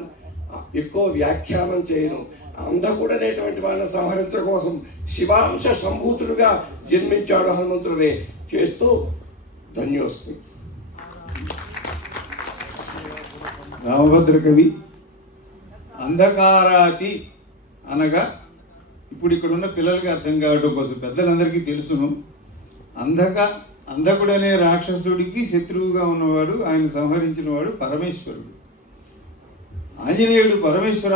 ఎక్కువ వ్యాఖ్యానం చేయను. అంధకుడు అనేటువంటి వాడిని సంహరించడం కోసం శివాంశ సంభూతుడుగా జన్మించాడు హనుమంతుడే చేస్తూ ధన్యోస్మి. రామభద్ర కవి అంధకారాతి అనగా, ఇప్పుడు ఇక్కడ ఉన్న పిల్లలకి అర్థం కావడం కోసం, పెద్దలందరికీ తెలుసును. అంధకుడనే రాక్షసుడికి శత్రువుగా ఉన్నవాడు, ఆయన సంహరించిన వాడు పరమేశ్వరుడు. ఆంజనేయుడు పరమేశ్వర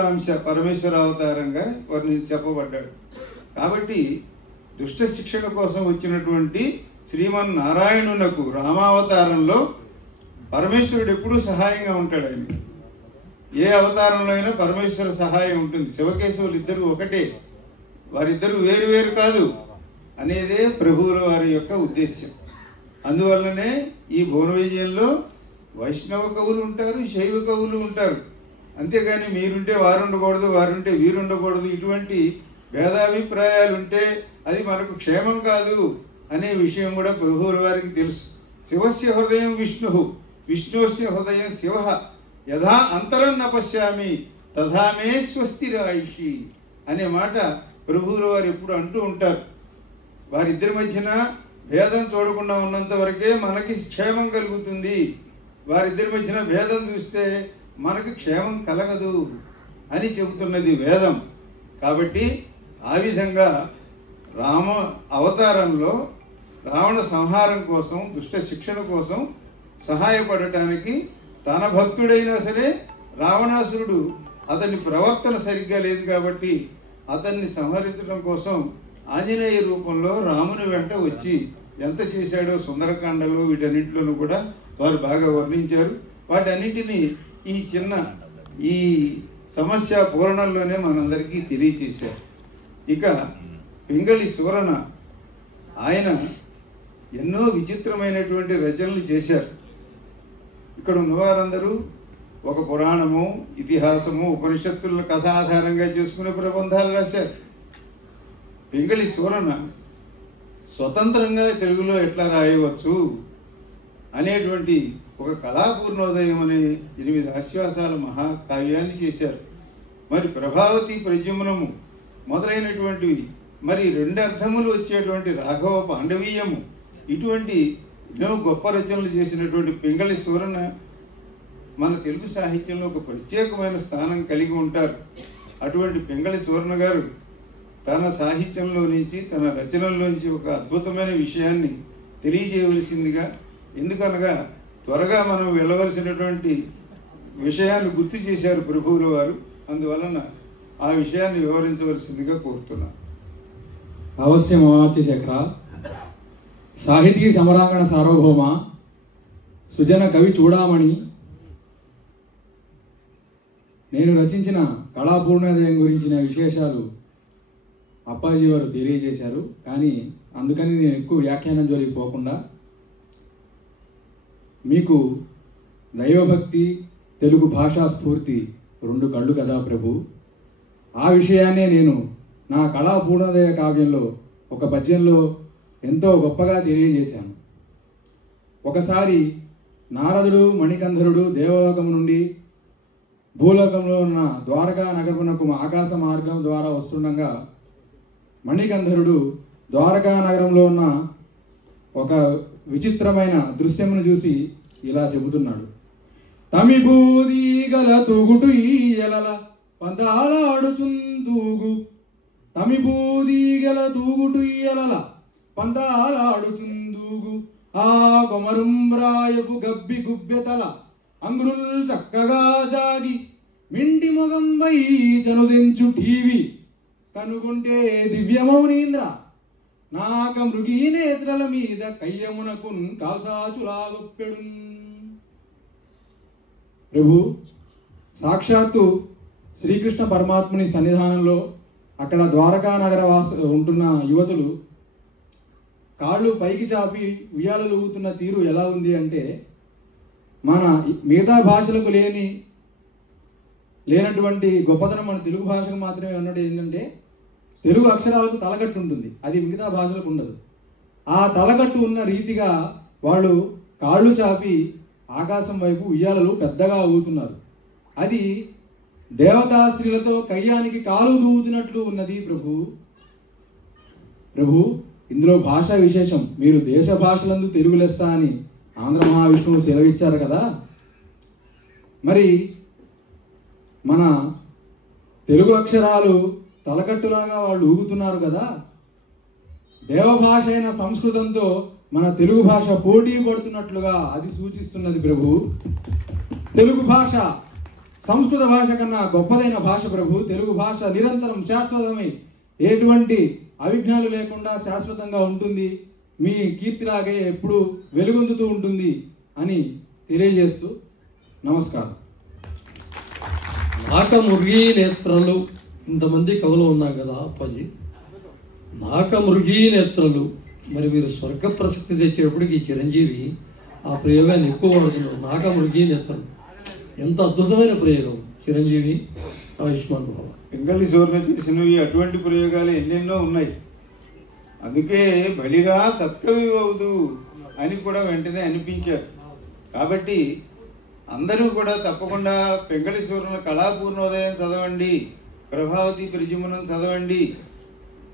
అవతారంగా చెప్పబడ్డాడు. కాబట్టి దుష్ట శిక్షణ కోసం వచ్చినటువంటి శ్రీమన్నారాయణునకు రామావతారంలో పరమేశ్వరుడు ఎప్పుడూ సహాయంగా ఉంటాడు. ఆయన ఏ అవతారంలో అయినా పరమేశ్వర సహాయం ఉంటుంది. శివకేశవులు ఇద్దరు ఒకటే, వారిద్దరు వేరు వేరు కాదు అనేదే ప్రభువుల వారి యొక్క ఉద్దేశ్యం. అందువల్లనే ఈ భువన విజయంలో వైష్ణవ కవులు ఉంటారు, శైవ కవులు ఉంటారు. అంతేగాని మీరుంటే వారు ఉండకూడదు, వారుంటే వీరు ఉండకూడదు, ఇటువంటి భేదాభిప్రాయాలు ఉంటే అది మనకు క్షేమం కాదు అనే విషయం కూడా ప్రభువుల వారికి తెలుసు. శివస్య హృదయం విష్ణు, విష్ణుస్య హృదయం శివ, యథా అంతరం నపశ్యామి తథా మే స్వస్తిరాయిషి అనే మాట ప్రభువుల వారు ఎప్పుడు అంటూ ఉంటారు. వారిద్దరి మధ్యన భేదం చూడకుండా ఉన్నంత వరకే మనకి క్షేమం కలుగుతుంది. వారిద్దరి మధ్యన భేదం చూస్తే మనకు క్షేమం కలగదు అని చెబుతున్నది వేదం. కాబట్టి ఆ విధంగా రామ అవతారంలో రావణ సంహారం కోసం, దుష్ట శిక్షణ కోసం సహాయపడటానికి తన భక్తుడైనా సరే రావణాసురుడు అతని ప్రవర్తన సరిగ్గా లేదు కాబట్టి అతన్ని సంహరించడం కోసం ఆంజనేయ రూపంలో రాముని వెంట వచ్చి ఎంత చేశాడో సుందరకాండలో వీటన్నింటిలోనూ కూడా వారు బాగా వర్ణించారు. వాటన్నింటినీ ఈ సమస్య పూరణంలోనే మనందరికీ తెలియచేశారు. ఇక పింగళి సూరన ఆయన ఎన్నో విచిత్రమైనటువంటి రచనలు చేశారు. ఇక్కడ ఉన్నవారందరూ ఒక పురాణము, ఇతిహాసము, ఉపనిషత్తుల కథ ఆధారంగా చేసుకునే ప్రబంధాలు రాశారు. పింగళి సూరన స్వతంత్రంగా తెలుగులో ఎట్లా రాయవచ్చు అనేటువంటి ఒక కళాపూర్ణోదయం అనే 8 ఆశ్వాసాల మహాకావ్యాన్ని చేశారు. మరి ప్రభావతి ప్రద్యుమ్నము మొదలైనటువంటివి, మరి 2 అర్థములు వచ్చేటువంటి రాఘవ పాండవీయము, ఇటువంటి ఎన్నో గొప్ప రచనలు చేసినటువంటి పింగళి సూరన మన తెలుగు సాహిత్యంలో ఒక ప్రత్యేకమైన స్థానం కలిగి ఉంటారు. అటువంటి పింగళి సూరన గారు తన సాహిత్యంలో నుంచి, తన రచనల్లోంచి ఒక అద్భుతమైన విషయాన్ని తెలియజేయవలసిందిగా, ఎందుకనగా త్వరగా మనం వెళ్ళవలసినటువంటి విషయాన్ని గుర్తు చేశారు ప్రభువుల వారు. అందువలన ఆ విషయాన్ని వివరించవలసిందిగా కోరుతున్నాను. అవశ్యం అమాత్యశేఖర. సాహితీ సమరాంగణ సార్వభౌమ, సుజన కవి చూడామణి, నేను రచించిన కళాపూర్ణోదయం గురించిన విశేషాలు అప్పాజీ వారు తెలియజేశారు. కానీ అందుకని నేను ఎక్కువ వ్యాఖ్యానం జోలికి పోకుండా మీకు దైవభక్తి, తెలుగు భాషా స్ఫూర్తి రెండు కళ్ళు కదా ప్రభు. ఆ విషయాన్నే నేను నా కళాపూర్ణోదయ కావ్యంలో ఒక పద్యంలో ఎంతో గొప్పగా తెలియజేశాను. ఒకసారి నారదుడు మణికంధరుడు దేవలోకం నుండి భూలోకంలో ఉన్న ద్వారకా నగరమునకు ఆకాశ మార్గం ద్వారా వస్తుండగా మణికంధరుడు ద్వారకా నగరంలో ఉన్న ఒక విచిత్రమైన దృశ్యమును చూసి ఇలా చెబుతున్నాడు. తమిబూదీగల తూగుటు ఈయలల పంతాలాడుచుందూగు, తమిబూదీగల తూగుటు ఈయలల పంతాలాడుచుందూగు, ఆ కొమరుంబ్రాయపు గబ్బి గుబ్బెతల అంగ్రుల్ చక్కగా సాగి మింటి మొగంబై చనుదెంచు టీవీ కనుగొంటే దివ్యమౌనీంద్ర, నాక మృగీ నేత్రల మీద కయ్యమునకున్ కాసాచులాగొప్పెడు. ప్రభు, సాక్షాత్తు శ్రీకృష్ణ పరమాత్ముని సన్నిధానంలో అక్కడ ద్వారకా నగర ఉంటున్న యువతులు కాళ్ళు పైకి చాపి ఉయ్యాలలు ఊగుతున్న తీరు ఎలా ఉంది అంటే, మన మిగతా భాషలకు లేనటువంటి గొప్పతనం మన తెలుగు భాషకు మాత్రమే ఉన్నట్టు. ఏంటంటే తెలుగు అక్షరాలకు తలకట్టు ఉంటుంది, అది మిగతా భాషలకు ఉండదు. ఆ తలకట్టు ఉన్న రీతిగా వాళ్ళు కాళ్ళు చాపి ఆకాశం వైపు ఉయ్యాలలు పెద్దగా ఊగుతున్నారు. అది దేవతాశ్రీలతో కయ్యానికి కాలు దూవుతున్నట్లు ఉన్నది ప్రభు. ప్రభు, ఇందులో భాషా విశేషం. మీరు దేశ భాషలందు తెలుగు లెస్స అని ఆంధ్ర మహావిష్ణువు సెలవిచ్చారు కదా. మరి మన తెలుగు అక్షరాలు తలకట్టులాగా వాళ్ళు ఊగుతున్నారు కదా. దేవభాష అయిన సంస్కృతంతో మన తెలుగు భాష పోటీ పడుతున్నట్లుగా అది సూచిస్తున్నది ప్రభు. తెలుగు భాష సంస్కృత భాష కన్నా గొప్పదైన భాష ప్రభు. తెలుగు భాష నిరంతరం శాశ్వతమై ఎటువంటి అవిఘ్నాలు లేకుండా శాశ్వతంగా ఉంటుంది. మీ కీర్తిలాగే ఎప్పుడు వెలుగొందుతూ ఉంటుంది అని తెలియజేస్తూ నమస్కారం. నాక మృగీ నేత్రలు, ఇంతమంది కవులు ఉన్నాం కదా అప్పాజీ. నాక మృగీ నేత్రలు, మరి మీరు స్వర్గ ప్రసక్తి తెచ్చేటప్పటికి చిరంజీవి ఆ ప్రయోగాన్ని ఎక్కువ వాడుతున్నాడు. నాక మృగీ నేత్రలు ఎంత అద్భుతమైన ప్రయోగం చిరంజీవి. ఆయుష్మాన్ బాబా. పింగళి సువర్ణ చేసినవి అటువంటి ప్రయోగాలు ఎన్నెన్నో ఉన్నాయి. అందుకే బలిరా సత్కవి అవుదు అని కూడా వెంటనే అనిపించారు. కాబట్టి అందరూ కూడా తప్పకుండా పింగళి సువర్ణ కళాపూర్ణోదయం చదవండి, ప్రభావతి ప్రజమునం చదవండి.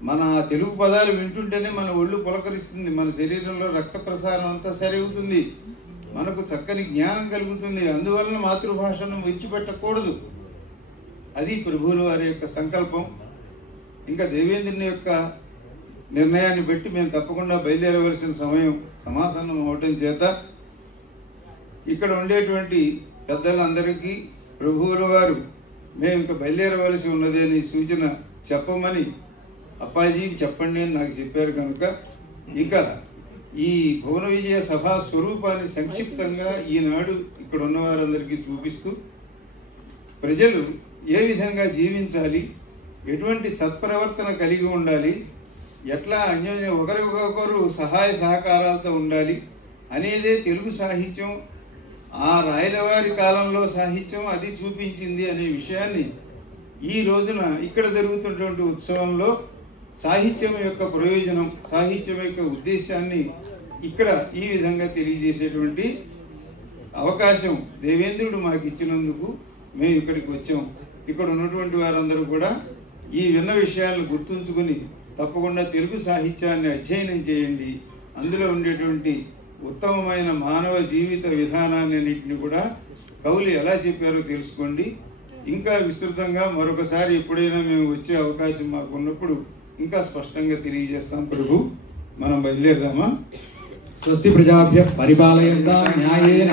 మన తెలుగు పదాలు వింటుంటేనే మన ఒళ్ళు పులకరిస్తుంది, మన శరీరంలో రక్త ప్రసారం అంతా సరవుతుంది, మనకు చక్కని జ్ఞానం కలుగుతుంది. అందువలన మాతృభాషను విడిచిపెట్టకూడదు. అది ప్రభువుల వారి యొక్క సంకల్పం. ఇంకా దేవేంద్రుని యొక్క నిర్ణయాన్ని బట్టి మేము తప్పకుండా బయలుదేరవలసిన సమయం సమాసన్నం అవటం చేత ఇక్కడ ఉండేటువంటి పెద్దలందరికీ ప్రభువుల వారు మేము ఇంకా బయలుదేరవలసి ఉన్నది అని సూచన చెప్పమని అప్పాజీకి చెప్పండి అని నాకు చెప్పారు. కనుక ఇక ఈ భువన విజయ సభా స్వరూపాన్ని సంక్షిప్తంగా ఈనాడు ఇక్కడ ఉన్న వారందరికీ చూపిస్తూ ప్రజలు ఏ విధంగా జీవించాలి, ఎటువంటి సత్ప్రవర్తన కలిగి ఉండాలి, ఎట్లా అన్యోన్య ఒకరికొకరు సహాయ సహకారాలతో ఉండాలి అనేదే తెలుగు సాహిత్యం, ఆ రాయలవారి కాలంలో సాహిత్యం అది చూపించింది అనే విషయాన్ని ఈ రోజున ఇక్కడ జరుగుతున్నటువంటి ఉత్సవంలో సాహిత్యం యొక్క ప్రయోజనం, సాహిత్యం యొక్క ఉద్దేశాన్ని ఇక్కడ ఈ విధంగా తెలియజేసేటువంటి అవకాశం దేవేంద్రుడు మాకు ఇచ్చినందుకు మేము ఇక్కడికి వచ్చాం. ఇక్కడ ఉన్నటువంటి వారందరూ కూడా ఈ విన్న విషయాలను గుర్తుంచుకుని తప్పకుండా తెలుగు సాహిత్యాన్ని అధ్యయనం చేయండి. అందులో ఉండేటువంటి ఉత్తమమైన మానవ జీవిత విధానాన్ని అన్నింటినీ కూడా కవులు ఎలా చెప్పారో తెలుసుకోండి. ఇంకా విస్తృతంగా మరొకసారి ఎప్పుడైనా మేము వచ్చే అవకాశం మాకు ఉన్నప్పుడు ఇంకా స్పష్టంగా తెలియజేస్తాం. ప్రభు, మనం బయలుదేరదామా? స్వస్తి ప్రజాభ్యః పరిపాలయంతాం న్యాయేన